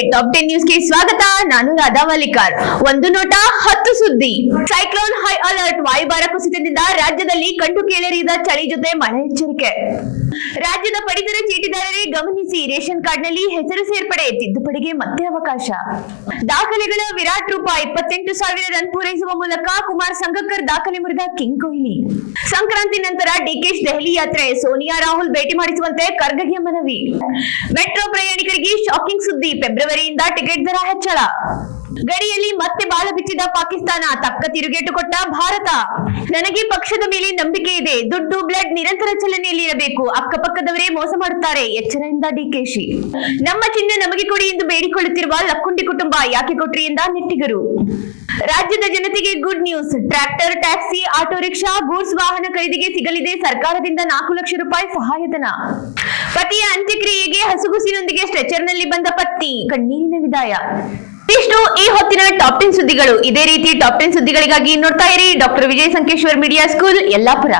Top ten ನ್ಯೂಸ್ಗೆ ಸ್ವಾಗತ. ನಾನು ರಾಧಾ ಮಲ್ಲಿಕಾರ್ ಒಂದು ನೋಟ ಹತ್ತು ಸುದ್ದಿ. ಸೈಕ್ಲೋನ್ ಹೈ ವಾಯುಭಾರ ಕುಸಿತದಿಂದ ರಾಜ್ಯದಲ್ಲಿ ಕಂಡು ಕೇಳರಿದ ಚಳಿ ಜೊತೆ ಮಳೆ ಎಚ್ಚರಿಕೆ. ರಾಜ್ಯದ ಪಡಿತರ ಚೀಟಿದಾರರೇ ಗಮನಿಸಿ ರೇಷನ್ ಕಾರ್ಡ್ನಲ್ಲಿ ಹೆಸರು ಸೇರ್ಪಡೆ, ತಿದ್ದುಪಡಿಗೆ ಮತ್ತೆ ಅವಕಾಶ. ದಾಖಲೆಗಳ ವಿರಾಟ್ ರೂಪ ಇಪ್ಪತ್ತೆಂಟು ಸಾವಿರ ರನ್ ಪೂರೈಸುವ ಮೂಲಕ ಕುಮಾರ್ ಸಂಗಕ್ಕರ್ ದಾಖಲೆ ಮುರಿದ ಕಿಂಗ್ ಕೊಹ್ಲಿ. ಸಂಕ್ರಾಂತಿ ನಂತರ ಡಿಕೆಶ್ ದೆಹಲಿ ಯಾತ್ರೆ, ಸೋನಿಯಾ ರಾಹುಲ್ ಭೇಟಿ ಮಾಡಿಸುವಂತೆ ಖರ್ಗೆಗೆ ಮನವಿ. ಮೆಟ್ರೋ ಪ್ರಯಾಣಿಕರಿಗೆ ಶಾಕಿಂಗ್ ಸುದ್ದಿ, ಫೆಬ್ರವರಿಯಿಂದ ಟಿಕೆಟ್ ದರ ಹೆಚ್ಚಳ. ಗಡಿಯಲ್ಲಿ ಮತ್ತೆ ಬಾಲ ಬಿಚ್ಚಿದ ಪಾಕಿಸ್ತಾನ. ತಕ್ಕ ತಿರುಗೇಟು ಕೊಟ್ಟ ಭಾರತ. ನನಗೆ ಪಕ್ಷದ ಮೇಲೆ ನಂಬಿಕೆ ಇದೆ. ದುಡ್ಡು, ಬ್ಲಡ್ ನಿರಂತರ ಚಲನೆಯಲ್ಲಿ ಇರಬೇಕು. ಅಕ್ಕಪಕ್ಕದವರೇ ಮೋಸ ಮಾಡುತ್ತಾರೆ. ಎಚ್ಚರದಿಂದ ಡಿಕೆಶಿ ನಮ್ಮ ಚಿಹ್ನೆ ನಮಗೆ ಕೊಡಿ ಎಂದು ಬೇಡಿಕೊಳ್ಳುತ್ತಿರುವ ಲಕ್ಕುಂಡಿ ಕುಟುಂಬ ಯಾಕೆ ಕೊಟ್ರಿ ಎಂದ ನೆಟ್ಟಿಗರು. ರಾಜ್ಯದ ಜನತೆಗೆ good news. Tractor, taxi, auto rickshaw, goods ವಾಹನ ಖರೀದಿಗೆ ಸಿಗಲಿದೆ. ಸರ್ಕಾರದಿಂದ ನಾಲ್ಕು ಲಕ್ಷ ರೂಪಾಯಿ ಸಹಾಯಧನ. ಪತಿಯ ಅಂತ್ಯಕ್ರಿಯೆಗೆ ಹಸುಗುಸಿನೊಂದಿಗೆ ಸ್ಟ್ರೆಚರ್ನಲ್ಲಿ ಬಂದ ಪತ್ನಿ. ಕಣ್ಣೀರಿನ ವಿದಾಯ. ಇಷ್ಟು ಈ ಹೊತ್ತಿನ ಟಾಪ್ ಟೆನ್ ಸುದ್ದಿಗಳು. ಇದೇ ರೀತಿ ಟಾಪ್ ಟೆನ್ ಸುದ್ದಿಗಳಿಗಾಗಿ ನೋಡ್ತಾ ಇರಿ. Doctor Vijay Sankeshwar media school Yellapur.